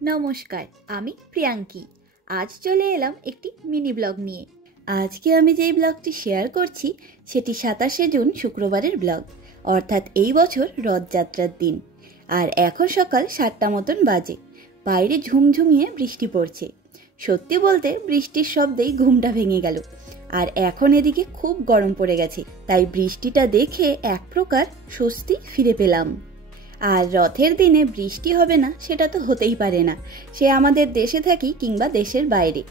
নমস্কার, আমি প্রিয়াঙ্কি। আজ চলে এলাম একটি মিনি ব্লগ নিয়ে। আজকে আমি যেই ব্লগটি শেয়ার করছি সেটি 27শে জুন শুক্রবারের ব্লগ, অর্থাৎ এই বছর রথযাত্রার দিন। আর এখন সকাল 7টা মতন বাজে। বাইরে ঝুমঝুমিয়ে বৃষ্টি পড়ছে। সত্যি বলতে বৃষ্টির শব্দেই ঘুমটা ভেঙে গেল। আর এখন এদিকে খুব গরম পড়ে গেছে, তাই বৃষ্টিটা দেখে এক প্রকার স্বস্তি ফিরে পেলাম। আর রথের দিনে বৃষ্টি হবে না সেটা তো হতেই পারে না, সে আমাদের দেশে থাকি কিংবা দেশের বাইরে।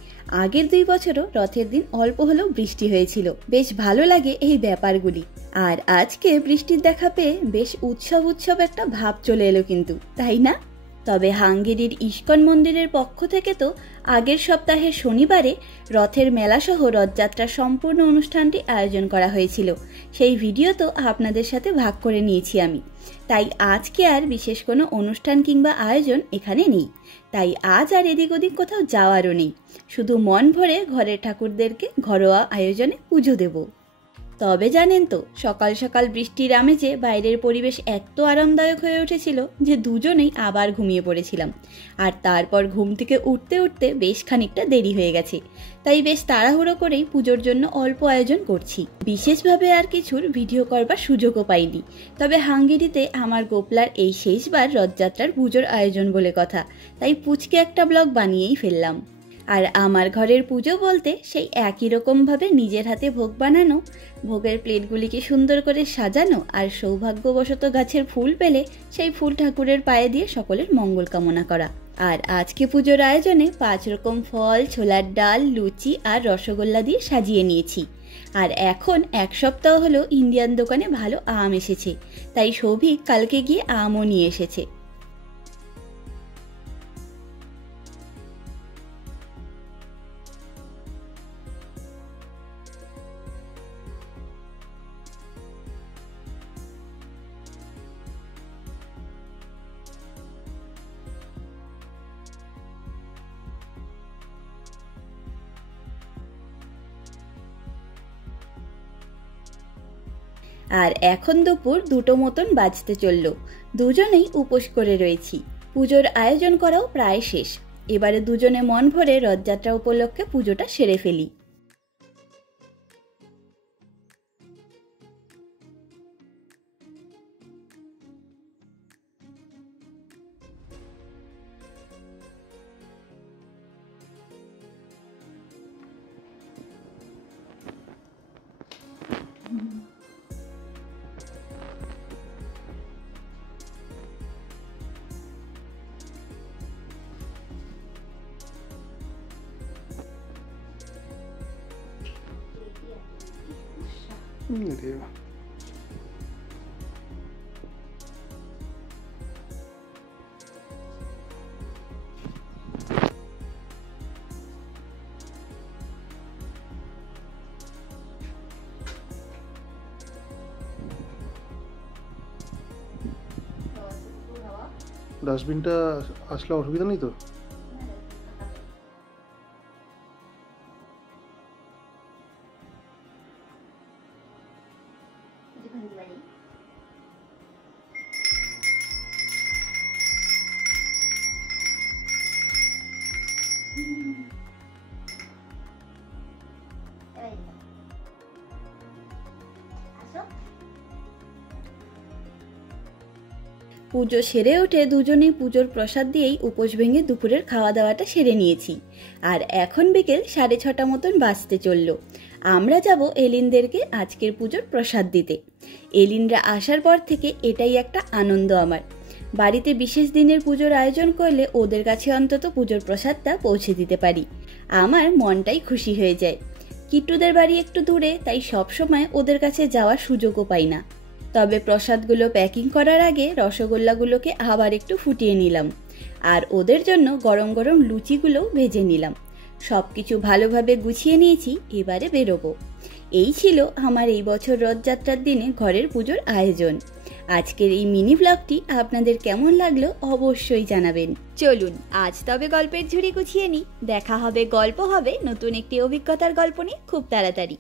আগের 2 বছরও রথের দিন অল্প হলেও বৃষ্টি হয়েছিল, বেশ ভালো লাগে এই ব্যাপারগুলি। আর আজকে বৃষ্টির দেখা পেয়ে বেশ উৎসব উৎসব একটা ভাব চলে এলো কিন্তু, তাই না? তবে হাঙ্গেরির ইস্কন মন্দিরের পক্ষ থেকে তো আগের সপ্তাহের শনিবারে রথের মেলাসহ রথযাত্রার সম্পূর্ণ অনুষ্ঠানটি আয়োজন করা হয়েছিল। সেই ভিডিও তো আপনাদের সাথে ভাগ করে নিয়েছি আমি। তাই আজকে আর বিশেষ কোনো অনুষ্ঠান কিংবা আয়োজন এখানে নেই, তাই আজ আর এদিক ওদিক কোথাও যাওয়ারও নেই। শুধু মন ভরে ঘরের ঠাকুরদেরকে ঘরোয়া আয়োজনে পুজো দেব। তবে জানেন তো, সকাল সকাল বৃষ্টির আমেজে বাইরের পরিবেশ এত আরামদায়ক হয়ে উঠেছিল যে দুজনেই আবার ঘুমিয়ে পড়েছিলাম। আর তারপর ঘুম থেকে উঠতে উঠতে বেশ খানিকটা দেরি হয়ে গেছে, তাই বেশ তাড়াহুড়ো করেই পুজোর জন্য অল্প আয়োজন করছি। বিশেষভাবে আর কিছুর ভিডিও করবার সুযোগও পাইনি। তবে হাঙ্গেরিতে আমার গোপলার এই শেষবার রথযাত্রার পুজোর আয়োজন বলে কথা, তাই পুচকে একটা ব্লগ বানিয়েই ফেললাম। আর আমার ঘরের পুজো বলতে সেই একই রকমভাবে নিজের হাতে ভোগ বানানো, ভোগের প্লেটগুলিকে সুন্দর করে সাজানো, আর সৌভাগ্যবশত গাছের ফুল পেলে সেই ফুল ঠাকুরের পায়ে দিয়ে সকলের মঙ্গল কামনা করা। আর আজকে পুজোর আয়োজনে 5 রকম ফল, ছোলার ডাল, লুচি আর রসগোল্লা দিয়ে সাজিয়ে নিয়েছি। আর এখন 1 সপ্তাহ হলো ইন্ডিয়ান দোকানে ভালো আম এসেছে, তাই সৌভিক কালকে গিয়ে আমও নিয়ে এসেছে। আর এখন দুপুর 2টো মতন বাজতে চলল। দুজনেই উপোস করে রয়েছি। পুজোর আয়োজন করাও প্রায় শেষ। এবারে দুজনে মন ভরে রথযাত্রা উপলক্ষে পুজোটা সেরে ফেলি। Nereye? ডাস্টবিনটা আসলে অসুবিধা নেই তো? পুজো সেরে উঠে দুজনেই পুজোর প্রসাদ দিয়েই উপোস ভেঙে দুপুরের খাওয়া দাওয়াটা সেরে নিয়েছি। আর এখন বিকেল 6:30 মতন বাজতে চলল। আমরা যাব এলিনদেরকে আজকের পুজোর প্রসাদ দিতে। এলিনরা আসার পর থেকে এটাই একটা আনন্দ আমার। বাড়িতে বিশেষ দিনের পুজোর আয়োজন করলে ওদের কাছে অন্তত পুজোর প্রসাদটা পৌঁছে দিতে পারি। আমার মনটাই খুশি হয়ে যায়। কিট্টুদের বাড়ি একটু দূরে, তাই সবসময় ওদের কাছে যাওয়ার সুযোগও পাই না। তবে প্রসাদগুলো প্যাকিং করার আগে রসগোল্লাগুলোকে আবার একটু ফুটিয়ে নিলাম, আর ওদের জন্য গরম গরম লুচিগুলোও ভেজে নিলাম। সবকিছু ভালোভাবে গুছিয়ে নিয়েছি, এবারে বেরোবো। এই ছিল আমার এই বছর রথযাত্রার দিনে ঘরের পুজোর আয়োজন। আজকের এই মিনি ব্লগটি আপনাদের কেমন লাগলো অবশ্যই জানাবেন। চলুন আজ তবে গল্পের ঝুড়ি গুছিয়ে নিই। দেখা হবে, গল্প হবে নতুন একটি অভিজ্ঞতার গল্প নিয়ে খুব তাড়াতাড়ি।